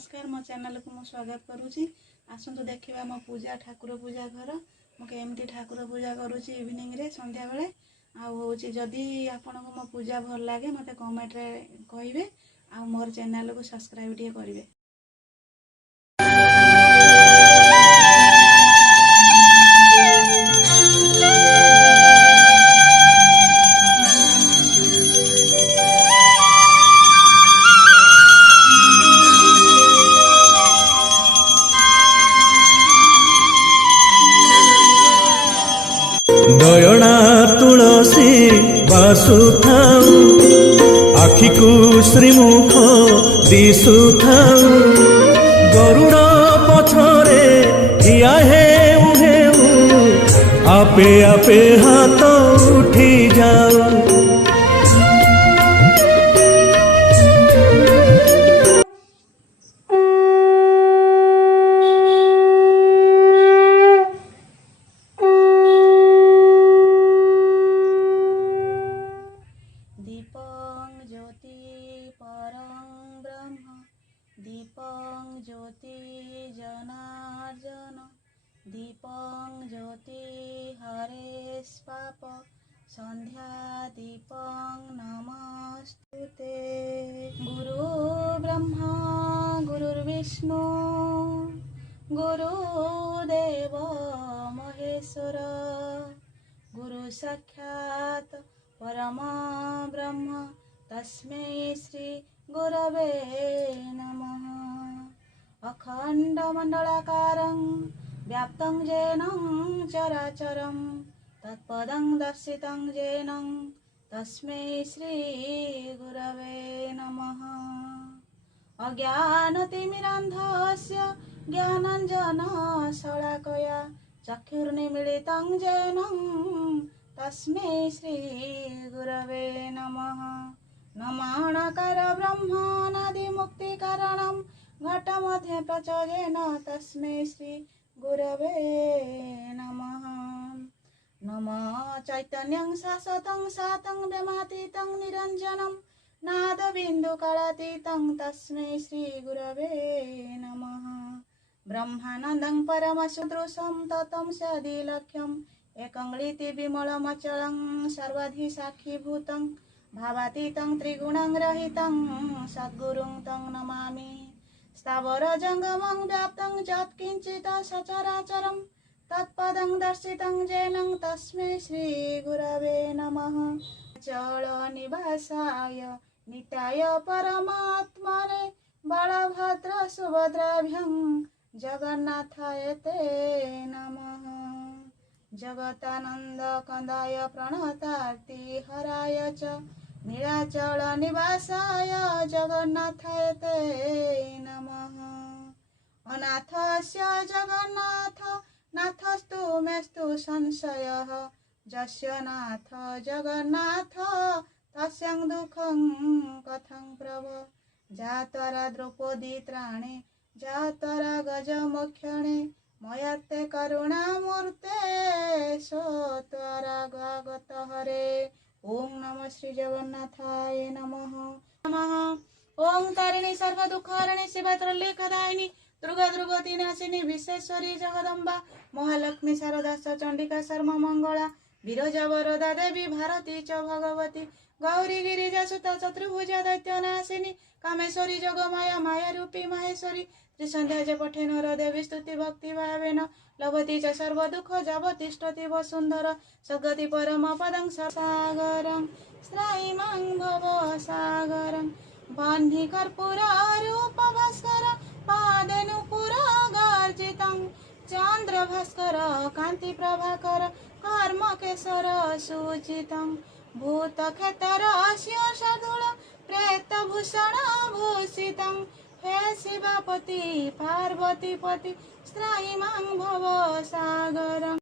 नमस्कार मो चैनल को मु स्वागत करुँची। आसतु देखा मो पूजा ठाकुर पूजा घर मुझे ठाकुर पूजा करुँची इवनिंग रे संध्या बेले आउे जदि आपण को मो पूजा भल लगे मत कमेंट रे कहे आ मोर चैनल को सब्सक्राइब टे करेंगे। दयणा तुलसी बासुथाऊ आखि को श्रीमुख दिशुथाऊ गरुड़ पछरे ठिया हेउ हेउ आपे आपे हाथ उठी जाऊ। दीपं ज्योति परं ब्रह्म दीपं ज्योति जनार्दन दीपं ज्योति हरेश पाप संध्या दीपं नमस्तुते। गुरु ब्रह्मा गुरुर्विष्णु गुरुदेव महेश्वर गुरु साक्षात् परमा ब्रह्म तस्मै श्री गुरवे नमः। अखंडमंडलाकारं व्याप्तं येन चराचरं तत्पदं दर्शितं येन तस्मै श्री गुरवे नमः। अज्ञानतिमिरान्धस्य ज्ञानाञ्जनशलाकया चक्षुर्निमीलितं येन तस्मै श्री गुरवे नमः। नमः ब्रह्मानादि मुक्ति कारणं घटमध्ये प्रचोदेन तस्मै श्री गुरवे नमः। नमः चैतन्यं शाश्वतं सातं व्योमातीतं निरञ्जनं नादबिन्दुकालातीतं तस्मै श्री गुरवे नमः। ब्रह्मानन्दं परमसुदृशं ततं सदिलक्ष्यम् एकंलिति विमलमचलं सर्वाधि साक्षीभूतं भावातीतं त्रिगुणं रहितं सद्गुरुं तं नमामि। स्थावर जंगमं व्याप्तं यत्किञ्चित् सचराचरं तत्पदं दर्शितं येन तस्मै श्री गुरवे नमः। चल निवासाय नित्याय परमात्मने बलभद्र सुभद्राभ्यां जगन्नाथाय ते नमः। जगतानंद कंदाय प्रणतार्ति हराय च नीलाचल निवासाय जगन्नाथाय ते नमः। अनाथस्य जगन्नाथ नाथस्तु मेस्तु संशयः जस्य नाथ जगन्नाथ तस्यां दुःखं कथं प्रभ। जातरा द्रौपदी त्राणे जातरा गजमोक्षणे मयाते करुणामूर्ते सोत्वरागत हरे। ओं नमः श्री जगन्नाथाय नमः। नमः ओं तारिणी सर्व दुःखहरिणी शिवा त्रल्यकदायिनी दुर्गा दुर्गति नाशिनी विश्वेश्वरी जगदम्बा महालक्ष्मी शारदा चंडिका शर्मा मंगला विरजा वरदा देवी भारती च भगवती गौरी गिरिजा सुता चतुर्भुजा दैत्यनाशिनी कामेश्वरी जगमाया माया रूपी माहेश्वरी त्रिसंध्या पठे नर देवी स्तुति भक्ति भावेन लभति च सर्व दुःख जावतिष्ठति वसुन्धर सद्गति परम पदं सागरं श्राइमां भव सागरं बह्नि कर्पूर रूप भास्कर पादेनुपुर गर्जितं चंद्र भास्कर कांति प्रभाकर कर्म केसर सूचितं भूत खेतर शिवशूल प्रेत भूषण भूषितं हे शिवापति पार्वतीपति स्त्राइमां भव सागरं